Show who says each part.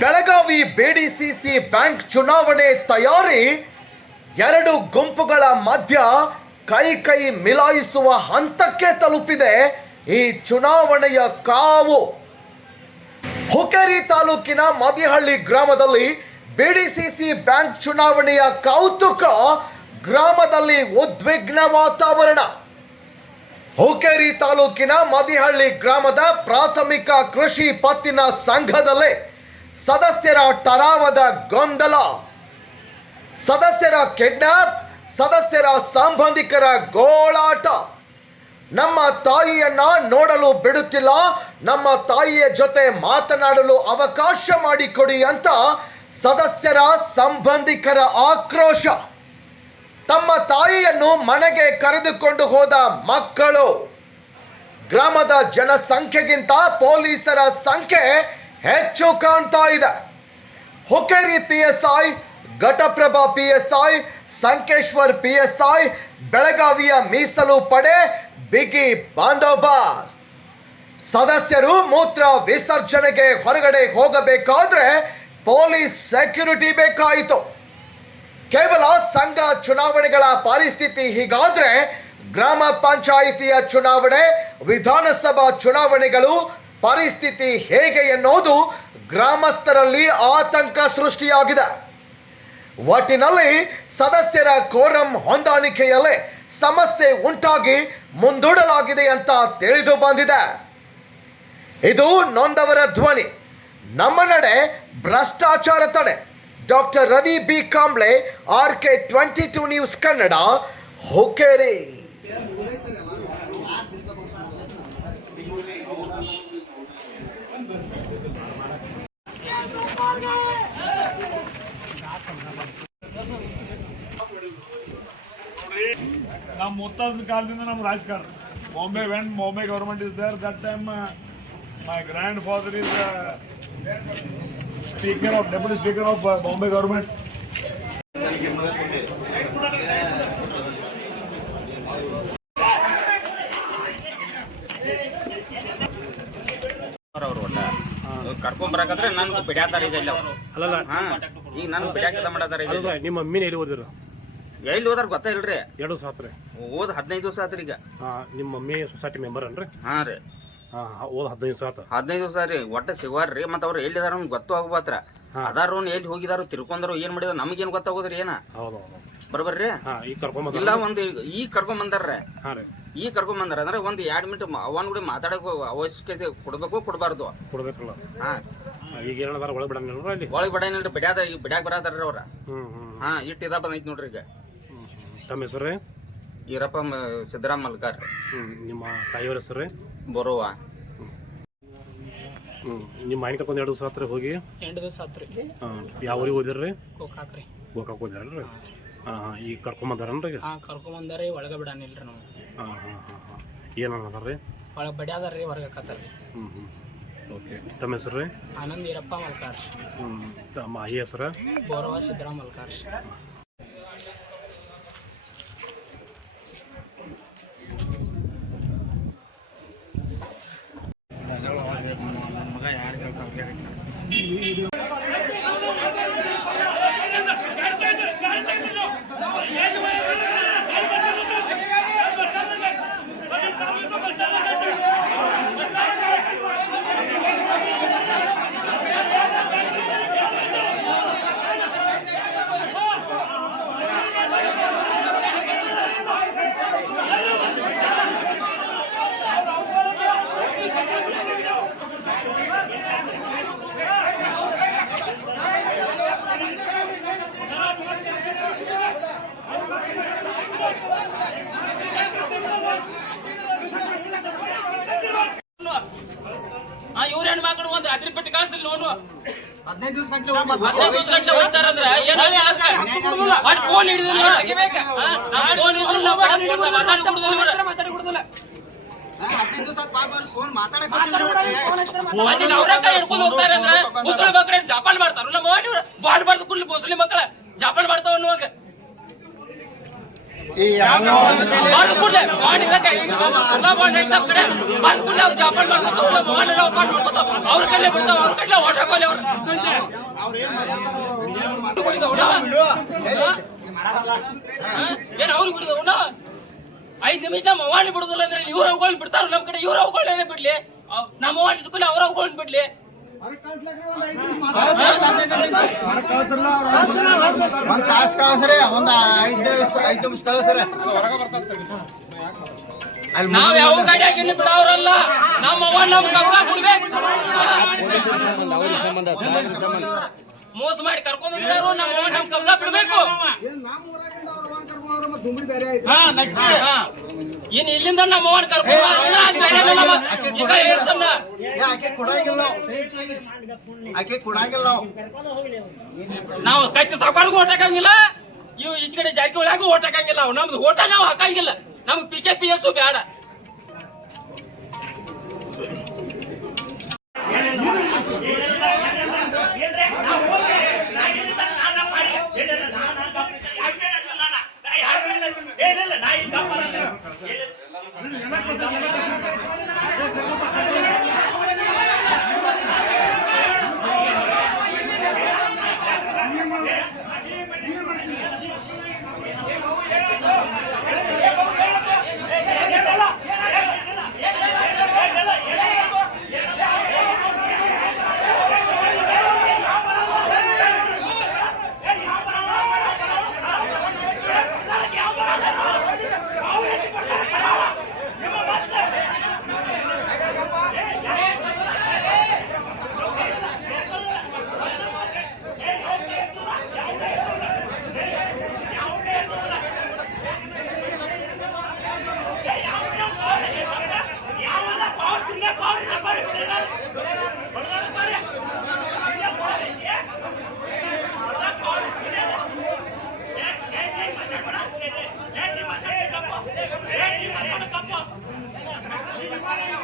Speaker 1: Belagavi BDCC bank ಚುನಾವಣೆ ತಯಾರಿ ಎರಡು ಗುಂಪುಗಳ ಮಧ್ಯ ಕೈ ಕೈ ಮಿಲಾಯಿಸುವ ಹಂತಕ್ಕೆ ತಲುಪಿದೆ ಈ ಚುನಾವಣೆಯ ಕಾವು ಹುಕೇರಿ ತಾಲೂಕಿನ ಮದಿಹಳ್ಳಿ ಗ್ರಾಮದಲ್ಲಿ ಬಿಡಿಸಿಸಿ ಬ್ಯಾಂಕ್ ಚುನಾವಣೆಯ ಕೌತುಕ ಗ್ರಾಮದಲ್ಲಿ ಉದ್ವಿಗ್ನ ವಾತಾವರಣ. ಹುಕೇರಿ ತಾಲೂಕಿನ ಮದಿಹಳ್ಳಿ ಗ್ರಾಮದ ಪ್ರಾಥಮಿಕ ಕೃಷಿ ಪತ್ತಿನ ಸಂಘದಲ್ಲೇ ಸದಸ್ಯರ ಟರಾವದ ಗೊಂದಲ. ಸದಸ್ಯರ ಕಿಡ್ನಾಪ್, ಸದಸ್ಯರ ಸಂಬಂಧಿಕರ ಗೋಳಾಟ. ನಮ್ಮ ತಾಯಿಯನ್ನ ನೋಡಲು ಬಿಡುತ್ತಿಲ್ಲ, ನಮ್ಮ ತಾಯಿಯ ಜೊತೆ ಮಾತನಾಡಲು ಅವಕಾಶ ಮಾಡಿಕೊಡಿ ಅಂತ ಸದಸ್ಯರ ಸಂಬಂಧಿಕರ ಆಕ್ರೋಶ. ತಮ್ಮ ತಾಯಿಯನ್ನು ಮನೆಗೆ ಕರೆದುಕೊಂಡು ಹೋದ ಮಕ್ಕಳು, ಗ್ರಾಮದ ಜನಸಂಖ್ಯೆಗಿಂತ ಪೊಲೀಸರ ಸಂಖ್ಯೆ ಹೆಚ್ಚು ಕಾಣ್ತಾ ಇದೆ. Hukkeri P S I, Ghataprabha P S I, Sankeshwar P S I, ಬೆಳಗಾವಿಯ ಮೀಸಲು ಪಡೆ ಬಿಗಿ ಬಂದೋಬಸ್ತ್. ಸದಸ್ಯರು ಮೂತ್ರ ವಿಸರ್ಜನೆಗೆ ಹೊರಗಡೆ ಹೋಗಬೇಕಾದ್ರೆ ಪೊಲೀಸ್ ಸೆಕ್ಯೂರಿಟಿ ಬೇಕಾಯಿತು. ಕೇವಲ ಸಂಘ ಚುನಾವಣೆಗಳ ಪರಿಸ್ಥಿತಿ ಹೀಗಾದ್ರೆ ಗ್ರಾಮ ಪಂಚಾಯಿತಿಯ ಚುನಾವಣೆ, ವಿಧಾನಸಭಾ ಚುನಾವಣೆಗಳು ಪರಿಸ್ಥಿತಿ ಹೇಗೆ ಎನ್ನುವುದು ಗ್ರಾಮಸ್ಥರಲ್ಲಿ ಆತಂಕ ಸೃಷ್ಟಿಯಾಗಿದೆ. ಒಟ್ಟಿನಲ್ಲಿ ಸದಸ್ಯರ ಕೋರಂ ಹೊಂದಾಣಿಕೆಯಲ್ಲೇ ಸಮಸ್ಯೆ ಉಂಟಾಗಿ ಮುಂದೂಡಲಾಗಿದೆ ಅಂತ ತಿಳಿದು ಬಂದಿದೆ. ಇದು ನೊಂದವರ ಧ್ವನಿ. ನಮ್ಮ ನಡೆ ಭ್ರಷ್ಟಾಚಾರ ತಡೆ. Doctor Ravi B. Kamble, R K twenty two news Kannada, Hukkeri.
Speaker 2: ನಮ್ಮ ಮುತ್ತಾದ ಕಾಲದಿಂದ ನಮ್ಮ ರಾಜಕಾರಣ. Bombay when Bombay government is there that time my grandfather is speaker of deputy speaker of Bombay government
Speaker 3: ಅವ್ರು ಒಟ್ಟ. ಕರ್ಕೊಂಡ್ ಬರಕಂದ್ರೆ ನನ್ ಬಿಡ್ಯಾತಾರ ಈಗ ಇಲ್ಲ ಅವರು.
Speaker 4: ಅಲ್ಲಲ್ಲ.
Speaker 3: ಹಾ. ಈಗ ನನ್ ಬಿಡ್ಯಾಕದ ಮಾಡತಾರ ಈಗ
Speaker 4: ಅಲ್ಲ ನಿಮ್ಮ ಮಮ್ಮಿನ ಎಲ್ಲಿ ಓದಿರು
Speaker 3: ಎಲ್ಲಿ ಹೋದಾರ ಗೊತ್ತಾ ಇಲ್ರಿ?
Speaker 4: ಎರಡು ಸಾತ್ರಿ
Speaker 3: ಓದ್ ಹದಿನೈದು ದಿವಸ ಆತ್ರಿ ಈಗ.
Speaker 4: ಹಾ ನಿಮ್ಮ ಮಮ್ಮಿ ಸೊಸೈಟಿ ಮೆಂಬರ್ ಅನ್ರಿ
Speaker 3: ಹಾ ರೀ.
Speaker 4: ಹಾ ಓದ್ ಹದಿನೈದು ಸಾತ
Speaker 3: ಹದಿನೈದು ದಿವಸ ರೀ ಒಟ್ಟ ರೀ ಮತ್ತೆ ಅವ್ರು ಎಲ್ಲಿದಾರ ಇದಾರ ಗೊತ್ತು ಆಗ್ಬಾತ್ರ? ಅದಾರು ಎಲ್ಲಿ ಹೋಗಿದಾರು ತಿರ್ಕೊಂಡ್ರು ಏನ್ ಮಾಡಿದಾರ ನಮಗೇನ್ ಗೊತ್ತಾಗೋದ್ರಿ ಏನ? ಬರೋಬರ್ರಿ ಇಲ್ಲ ಒಂದು ಈಗ ಕರ್ಕೊಂಡ್ ಬಂದಾರ್ರಿ
Speaker 4: ಈ
Speaker 3: ಈಗ ಕರ್ಕೊಂಡ್ ಬಂದಾರ ಅಂದ್ರೆ ಒಂದ್ ಎರಡ್ ಮಿನಿಟ್ ಅವನ್ ಕೂಡ ಮಾತಾಡಕ್ ಅವಶ್ಯಕತೆ ಕೊಡ್ಬೇಕು ಕೊಡಬಾರ್ದು.
Speaker 4: ಒಳಗ್
Speaker 3: ಹಾ.
Speaker 4: ಈಗ ಏನದಾರ ಒಳಗೆ ಬಿಡಂಗಿಲ್ಲ
Speaker 3: ಒಳಗ್ ಬಿಡಂಗಿಲ್ಲ ಬಿಡ್ಯಾದ ಈಗ ಬಿಡ್ಯಾಕ್ ಬರಾದ್ರಿ ಅವ್ರ. ಹಾ ಇಟ್ ಇದ ಬಂದೈತಿ ನೋಡ್ರಿ ಈಗ.
Speaker 4: ತಮ್ಮ ಹೆಸರು? ರೀ
Speaker 3: ಈರಪ್ಪ ಸಿದ್ದರಾಮ ಮಲ್ಕಾರ್.
Speaker 4: ಹ್ಮ್ ನಿಮ್ಮ ತಾಯಿಯವ್ರ ಹೆಸರು? ರೀ
Speaker 3: ಬರೋವ
Speaker 4: ಹ್ಞೂ ನಿಮ್ಮ ಮಾಯನಕಕ್ಕೆ ಒಂದು ಎರಡು ದಿವಸ ಹತ್ರ ಹೋಗಿ?
Speaker 5: ಎಂಟು ದಿವಸ ಆತ್ರಿ
Speaker 4: ಹಾಂ ಯಾವ ಊರಿಗೆ ಹೋದಿರ್ರಿ
Speaker 5: ಗೋಕಾಕ್ ರೀ.
Speaker 4: ಗೋಕಾಕ್ ಹೋದ್ರಲ್ರಿ ಹಾಂ ಹಾಂ ಈಗ? ಕರ್ಕೊಂಬಂದಾರನ್ರಿ
Speaker 5: ಹಾಂ ಕರ್ಕೊಂಬಂದಾರಿ ಒಳಗೆ ಬಿಡಾನಿಲ್ರಿ ನಾವು.
Speaker 4: ಹಾಂ ಹಾಂ ಹಾಂ ಹಾಂ. ಏನು ಅನ್ನೋದಾರ ರೀ?
Speaker 5: ಒಳಗೆ ಬಡಿಯಾದಾರ ರೀ ಹೊರಗೆ ಹಾಕತ್ತಾರ ರೀ.
Speaker 4: ಹ್ಞೂ ಹ್ಞೂ ಓಕೆ ತಮ್ಮ ಹೆಸರು ರೀ?
Speaker 5: ಆನಂದ್ ಈರಪ್ಪ ಮಲ್ಕಾರ್.
Speaker 4: ಹ್ಞೂ ತಮ್ಮ ಆಯಿ ಹೆಸರು?
Speaker 5: ಗೌರವ ಸಿದ್ದರಾಮ್ ಮಲ್ಕಾರ್.
Speaker 6: ಹದಿನೈದು ದಿವಸ ಗಂಟೆ ಒಟ್ ಫೋನ್ ಹಿಡಿದಿಲ್ಲ ಫೋನ್ ಹಿಡಿದಿಲ್ಲ ಮಾತಾಡಿ ಕುಡ್ದಿಲ್ಲ ಮಂದಿ ಅವ್ರ ಕೈ ಹಿಡ್ಕೊಂಡು ಹೋಗ್ತಾರಂದ್ರ ಮುಸ್ಲಿಂ ಮಕ್ಕಳ ಜಾಪಾನ್ ಮಾಡ್ತಾರ ನಮ್ಮ ಮಾಡಿ ಬಾಡ್ ಬಾರ್ದು ಕುಡ್ಲಿ ಮುಸ್ಲಿಂ ಮಕ್ಕಳ ಜಾಪಾನ್ ಮಾಡ್ತಾವ ಅನ್ನುವಾಗ ಅವ್ರು ಕಡೆ ಬಿಡ್ತಾವ ಕಡೆ ಓಟ್ ಹಾಕೋಲಿ ಅವ್ರು. ಏನ್ ಅವ್ರಿಗೆ ಬಿಡುದ ಉಣ್ಣ ಐದ್ ನಿಮಿಷ ಮವಾಣಿ ಬಿಡುದಿಲ್ಲ ಅಂದ್ರೆ ಇವ್ರ ಅವುಗಳನ್ನ ಬಿಡ್ತಾರ ನಮ್ ಕಡೆ? ಇವ್ರ ಅವುಗಳನ್ನೇ ಬಿಡ್ಲಿ? ನಮ್ಮ ಮವಾಣಿ ಇಟ್ಕೊಳ್ಳಿ ಅವ್ರ ಅವುಗಳನ್ನ ಬಿಡ್ಲಿ.
Speaker 7: ಒಂದ್ ತಾಸ್ ಕಳ್ಸ್ರಿ ಒಂದ್ ಐದ್ ದಿವಸ ಐದ್ ನಿಮಿಷ ಕಳ್ಸ್ರಿ. ಅಲ್ಲಿ
Speaker 6: ನಾವ್ ಯಾವ ಗಾಡಿ ಹಾಕಿ ಬಿಡವ್ರಲ್ಲ ನಮ್ಮ ಅವ್ವ ನಮ್ ಕಬ್ಬ ಬಿಡ್ಬೇಕು ಮೋಸ ಮಾಡಿ ಕರ್ಕೊಂಡು ಹೋಗಿದಾರು ನಮ್ಮ ಅವ್ವ ನಮ್ ಕಬ್ಜ ಬಿಡ್ಬೇಕು. ಹಾ. ಇನ್ ಇಲ್ಲಿಂದ ನಮ್ಮ ಅವ್ವನ್ ಕರ್ಕೊಂಡು
Speaker 7: ಆಕೆ ಕೊಡಂಗಿಲ್ಲ ನಾವು ಆಕೆ ಕೊಡಂಗಿಲ್ಲ ನಾವು
Speaker 6: ನಾವು ಕತ್ತಿ ಸಾವುಕಾರ್ಗೂ ಓಟ್ ಹಾಕಂಗಿಲ್ಲ ಇವು ಈಚ ಕಡೆ ಜಾರಕಿಹೊಳಿಯಾಗೂ ಒಳಗೂ ಓಟಾಕಂಗಿಲ್ಲ ಅವು ನಮ್ದು ಓಟ ನಾವು ಹಾಕಂಗಿಲ್ಲ ನಮ್ಗೆ ಪಿ ಕೆ ಪಿ ಎಸ್ ಬೇಡ ಎಲ್ಲ coming up.